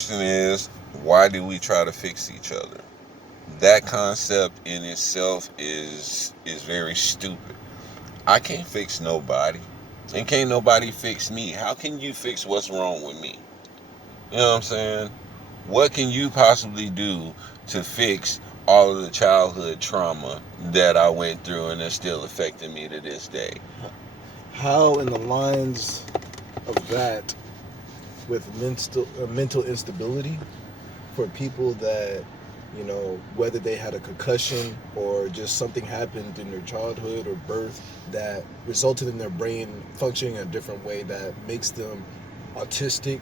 Question is, why do we try to fix each other? That concept in itself is very stupid. I can't fix nobody, and can't nobody fix me. How can you fix what's wrong with me? You know what I'm saying? What can you possibly do to fix all of the childhood trauma that I went through and that's still affecting me to this day? How, in the lines of that, with mental instability for people that, whether they had a concussion or just something happened in their childhood or birth that resulted in their brain functioning in a different way that makes them autistic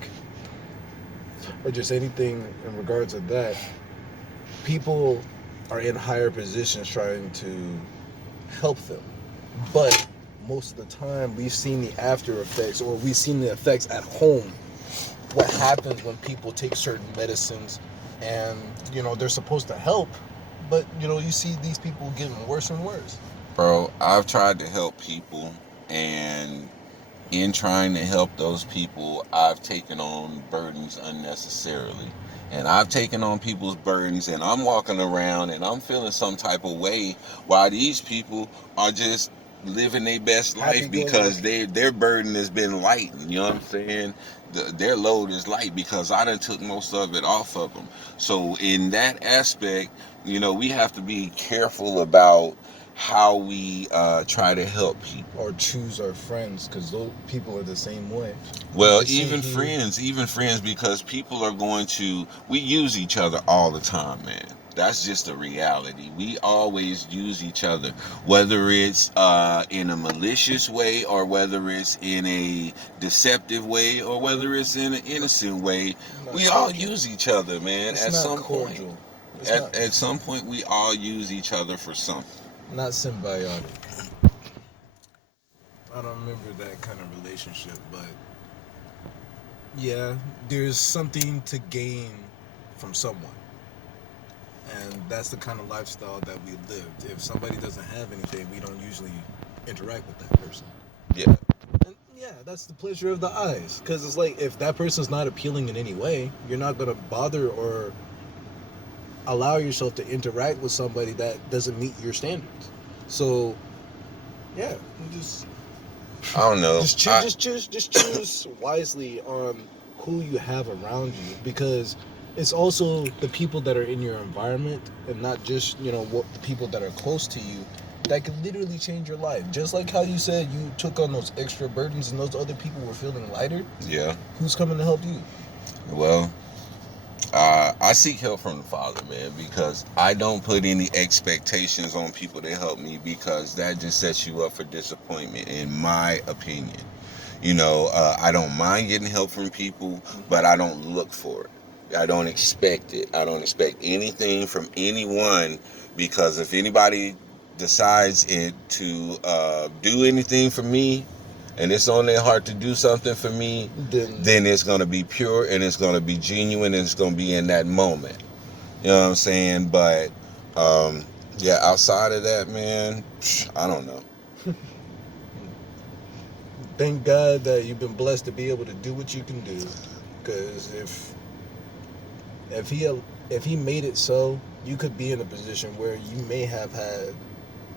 or just anything in regards of that, people are in higher positions trying to help them. But most of the time, we've seen the after effects or we've seen the effects at home. What happens when people take certain medicines and, they're supposed to help, but, you see these people getting worse and worse. Bro, I've tried to help people, and in trying to help those people, I've taken on burdens unnecessarily. And I've taken on people's burdens, and I'm walking around and I'm feeling some type of way while these people are just living their best life because their burden has been lightened. You know what I'm saying? Their load is light because I done took most of it off of them. So in that aspect, we have to be careful about how we try to help people or choose our friends, because those people are the same way. well, even friends, because people are going to, we use each other all the time, man. That's just a reality. We always use each other, whether it's in a malicious way or whether it's in a deceptive way or whether it's in an innocent way. We all use each other, man. At some point, at some point, we all use each other for something. Not symbiotic. I don't remember that kind of relationship, but yeah, there's something to gain from someone. And that's the kind of lifestyle that we lived. If somebody doesn't have anything, we don't usually interact with that person. Yeah. And yeah, that's the pleasure of the eyes. Because it's like, if that person's not appealing in any way, you're not going to bother or allow yourself to interact with somebody that doesn't meet your standards. So, yeah, just I don't know. just choose wisely on who you have around you, because it's also the people that are in your environment and not just what the people that are close to you that can literally change your life. Just like how you said you took on those extra burdens and those other people were feeling lighter. Yeah. Who's coming to help you? Well, I seek help from the Father, man, because I don't put any expectations on people to help me, because that just sets you up for disappointment, in my opinion. I don't mind getting help from people, but I don't look for it. I don't expect it. I don't expect anything from anyone, because if anybody decides to do anything for me, and it's on their heart to do something for me, then it's going to be pure and it's going to be genuine and it's going to be in that moment. You know what I'm saying? But yeah, outside of that, man, I don't know. Thank God that you've been blessed to be able to do what you can do. Because if he made it so, you could be in a position where you may have had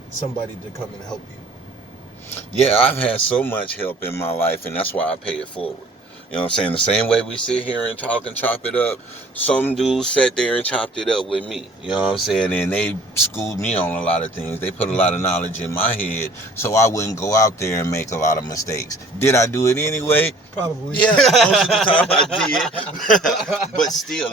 somebody to come and help you. Yeah, I've had so much help in my life, and that's why I pay it forward. You know what I'm saying? The same way we sit here and talk and chop it up, some dudes sat there and chopped it up with me. You know what I'm saying? And they schooled me on a lot of things. They put a lot of knowledge in my head so I wouldn't go out there and make a lot of mistakes. Did I do it anyway? Probably. Yeah, most of the time I did. But still,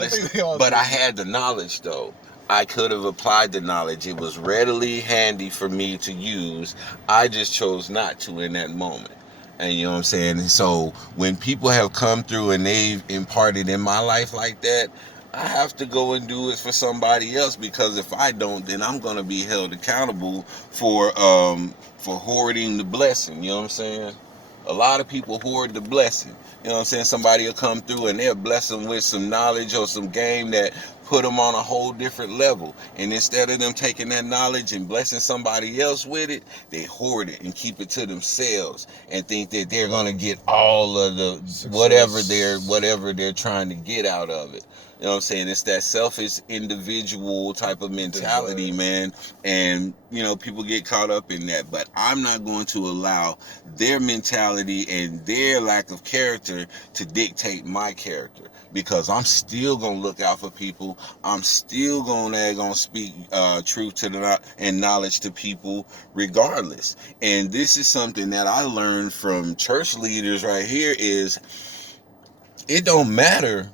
but I had the knowledge, though. I could have applied the knowledge. It was readily handy for me to use. I just chose not to in that moment. And you know what I'm saying? So when people have come through and they've imparted in my life like that, I have to go and do it for somebody else, because if I don't, then I'm gonna be held accountable for hoarding the blessing. You know what I'm saying? A lot of people hoard the blessing. You know what I'm saying? Somebody will come through and they'll bless them with some knowledge or some game that put them on a whole different level. And instead of them taking that knowledge and blessing somebody else with it, they hoard it and keep it to themselves and think that they're gonna get all of the Success. whatever they're trying to get out of it. You know what I'm saying? It's that selfish individual type of mentality, man. And, you know, people get caught up in that. But I'm not going to allow their mentality and their lack of character to dictate my character, because I'm still going to look out for people. I'm still going to speak truth to the and knowledge to people regardless. And this is something that I learned from church leaders right here is it don't matter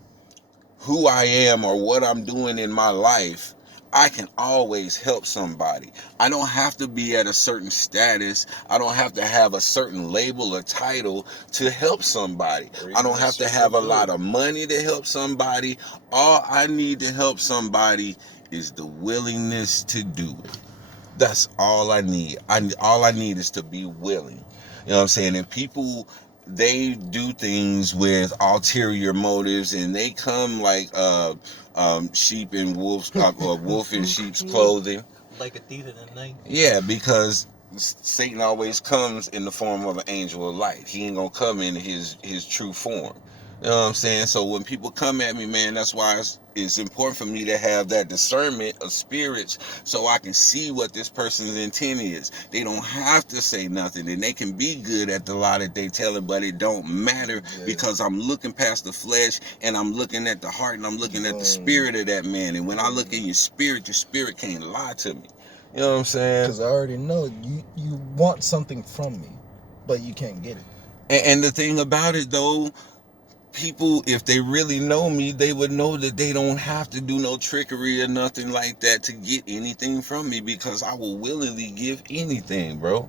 who I am or what I'm doing in my life. I can always help somebody. I don't have to be at a certain status. I don't have to have a certain label or title to help somebody. I don't have to have a lot of money to help somebody. All I need to help somebody is the willingness to do it. That's all I need. All I need is to be willing. You know what I'm saying? And people, they do things with ulterior motives, and they come like sheep in wolves, or wolf in sheep's clothing. Like a thief in the night. Yeah, because Satan always comes in the form of an angel of light. He ain't gonna come in his true form. You know what I'm saying? So when people come at me, man, that's why it's important for me to have that discernment of spirits so I can see what this person's intent is. They don't have to say nothing, and they can be good at the lie that they telling, but it don't matter because I'm looking past the flesh and I'm looking at the heart and I'm looking at the spirit of that man. And when I look in your spirit can't lie to me. You know what I'm saying? Because I already know you want something from me, but you can't get it. And the thing about it, though, people, if they really know me, they would know that they don't have to do no trickery or nothing like that to get anything from me, because I will willingly give anything, bro.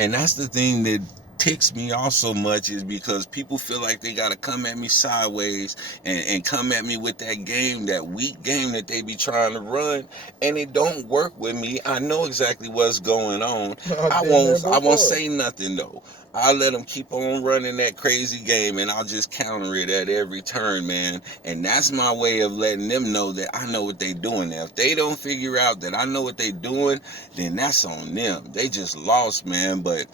And that's the thing that ticks me off so much, is because people feel like they got to come at me sideways and come at me with that game, that weak game that they be trying to run, and it don't work with me. I know exactly what's going on. I won't say nothing though. I'll let them keep on running that crazy game, and I'll just counter it at every turn, man. And that's my way of letting them know that I know what they're doing. Now, if they don't figure out that I know what they're doing, then that's on them. They just lost, man. But,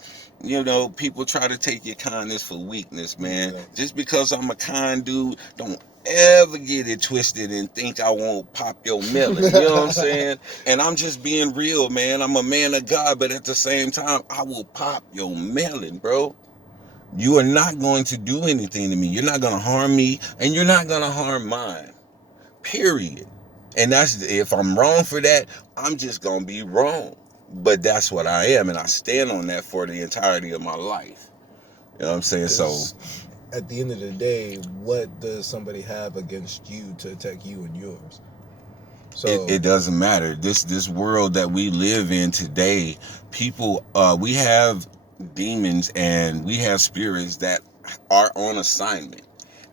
you know, people try to take your kindness for weakness, man. Just because I'm a kind dude, don't ever get it twisted and think I won't pop your melon. You know what I'm saying? And I'm just being real, man. I'm a man of God, but at the same time, I will pop your melon, bro. You are not going to do anything to me. You're not going to harm me, and you're not going to harm mine. Period. And that's, if I'm wrong for that, I'm just going to be wrong. But that's what I am, and I stand on that for the entirety of my life. You know what I'm saying? So at the end of the day, what does somebody have against you to attack you and yours? So it doesn't matter. This world that we live in today, people, we have demons and we have spirits that are on assignment.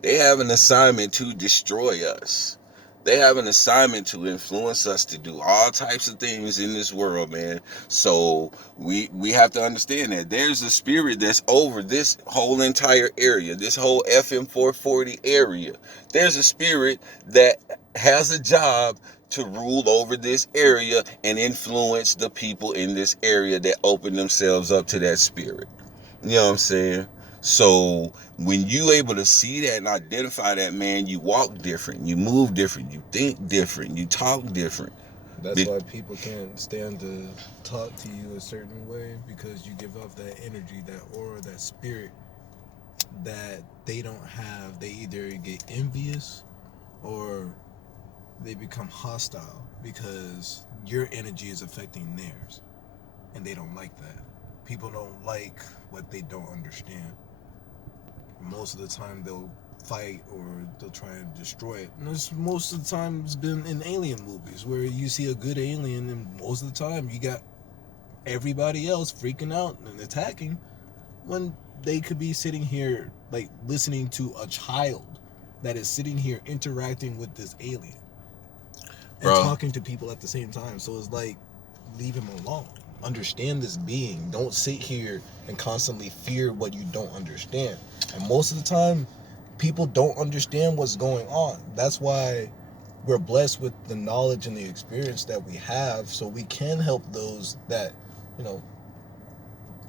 They have an assignment to destroy us. They have an assignment to influence us to do all types of things in this world, man. So we have to understand that there's a spirit that's over this whole entire area, this whole FM 440 area. There's a spirit that has a job to rule over this area and influence the people in this area that open themselves up to that spirit. You know what I'm saying? So when you able to see that and identify that, man, you walk different, you move different, you think different, you talk different. That's why people can't stand to talk to you a certain way, because you give off that energy, that aura, that spirit that they don't have. They either get envious or they become hostile because your energy is affecting theirs, and they don't like that. People don't like what they don't understand. Most of the time they'll fight or they'll try and destroy it. And this, most of the time, it's been in alien movies where you see a good alien, and most of the time you got everybody else freaking out and attacking when they could be sitting here like listening to a child that is sitting here interacting with this alien and talking to people at the same time. So it's like, leave him alone. Understand this being. Don't sit here and constantly fear what you don't understand. And most of the time, people don't understand what's going on. That's why we're blessed with the knowledge and the experience that we have, so we can help those that, you know,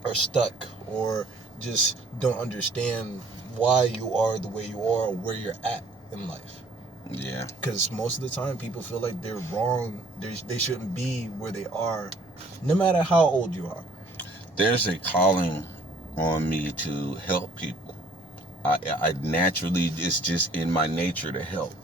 are stuck or just don't understand why you are the way you are or where you're at in life. Yeah. Because most of the time people feel like they're wrong. They shouldn't be where they are, no matter how old you are. There's a calling on me to help people. I naturally, it's just in my nature to help.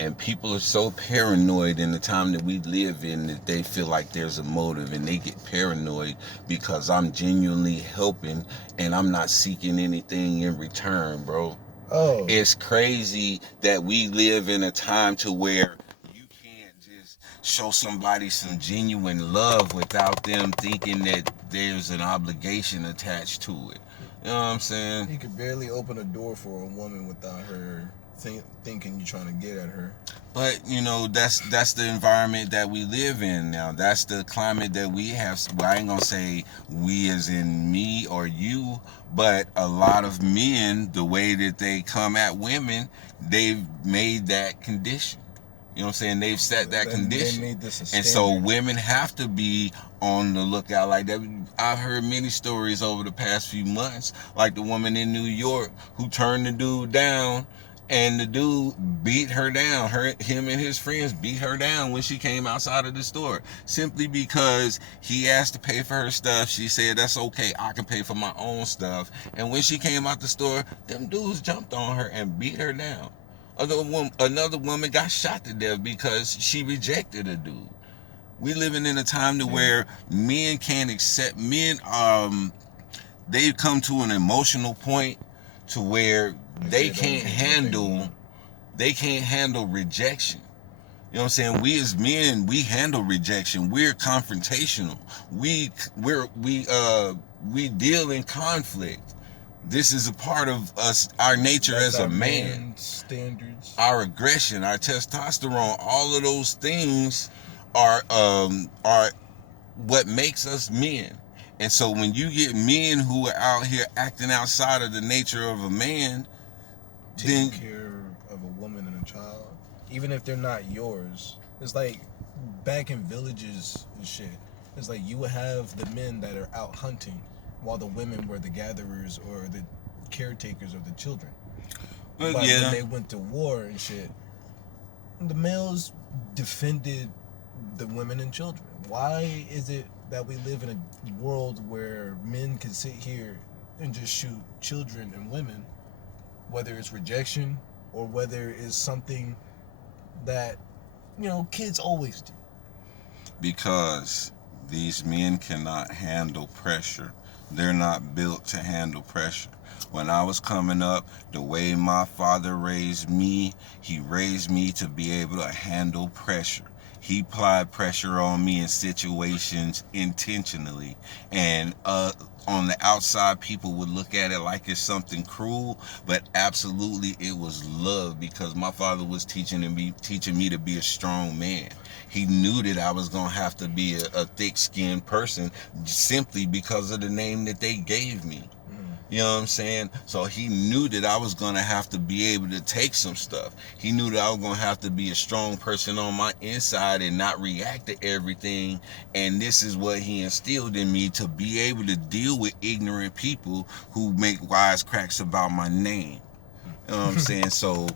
And people are so paranoid in the time that we live in that they feel like there's a motive, and they get paranoid because I'm genuinely helping and I'm not seeking anything in return, bro. Oh, It's crazy that we live in a time to where you can't just show somebody some genuine love without them thinking that there's an obligation attached to it. You know what I'm saying? you could barely open a door for a woman without her thinking you're trying to get at her. But you know, that's the environment that we live in now. That's the climate that we have. Well, I ain't gonna say we as in me or you, but a lot of men, the way that they come at women, they've made that condition. You know what I'm saying? They've set that condition. They made this a And standard. so women have to be on the lookout like that. I've heard many stories over the past few months, like the woman in New York who turned the dude down, and the dude beat her down. Him and his friends beat her down when she came outside of the store, simply because he asked to pay for her stuff. She said, "That's okay, I can pay for my own stuff." And when she came out the store, them dudes jumped on her and beat her down. Another woman got shot to death because she rejected a dude. We living in a time to where men can't accept men. They've come to an emotional point to where they can't handle rejection. You know what I'm saying? We as men, we handle rejection. We're confrontational. We deal in conflict. This is a part of us, our nature That's as a our man. standards. Our aggression, our testosterone, all of those things are what makes us men. And so when you get men who are out here acting outside of the nature of a man, Taking then care of a woman and a child, even if they're not yours. It's like back in villages and shit. It's like you would have the men that are out hunting while the women were the gatherers or the caretakers of the children. But when they went to war and shit, the males defended the women and children. Why is it that we live in a world where men can sit here and just shoot children and women, whether it's rejection or whether it's something that, you know, kids always do? Because these men cannot handle pressure. They're not built to handle pressure. When I was coming up, the way my father raised me, he raised me to be able to handle pressure. He applied pressure on me in situations intentionally. And on the outside, people would look at it like it's something cruel, but absolutely it was love, because my father was teaching me to be a strong man. He knew that I was going to have to be a thick-skinned person simply because of the name that they gave me. You know what I'm saying? So he knew that I was going to have to be able to take some stuff. He knew that I was going to have to be a strong person on my inside and not react to everything. And this is what he instilled in me, to be able to deal with ignorant people who make wisecracks about my name. You know what I'm saying? So,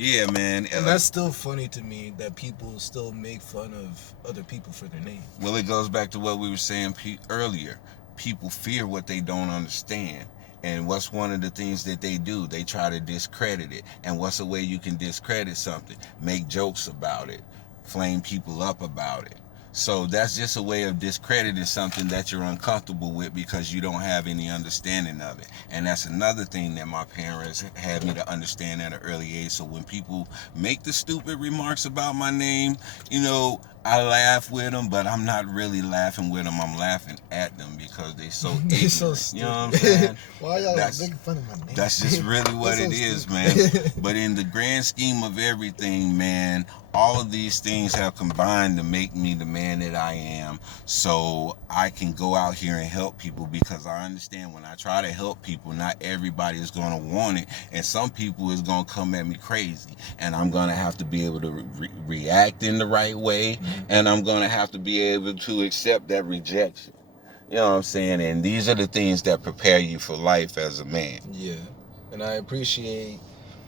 yeah, man. And that's still funny to me that people still make fun of other people for their name. Well, it goes back to what we were saying earlier. People fear what they don't understand. And what's one of the things that they do? They try to discredit it. And what's a way you can discredit something? Make jokes about it. Flame people up about it. So that's just a way of discrediting something that you're uncomfortable with because you don't have any understanding of it. And that's another thing that my parents had me to understand at an early age. So when people make the stupid remarks about my name, you know, I laugh with them, but I'm not really laughing with them. I'm laughing at them because they so ignorant. They so You know what I'm stupid. saying? Why y'all That's making fun of my name? that's just really what That's it so is, stupid. man. But in the grand scheme of everything, man, all of these things have combined to make me the man that I am. So I can go out here and help people because I understand when I try to help people, not everybody is going to want it. And some people is going to come at me crazy. And I'm going to have to be able to react in the right way. And I'm going to have to be able to accept that rejection. You know what I'm saying? And these are the things that prepare you for life as a man. Yeah. And I appreciate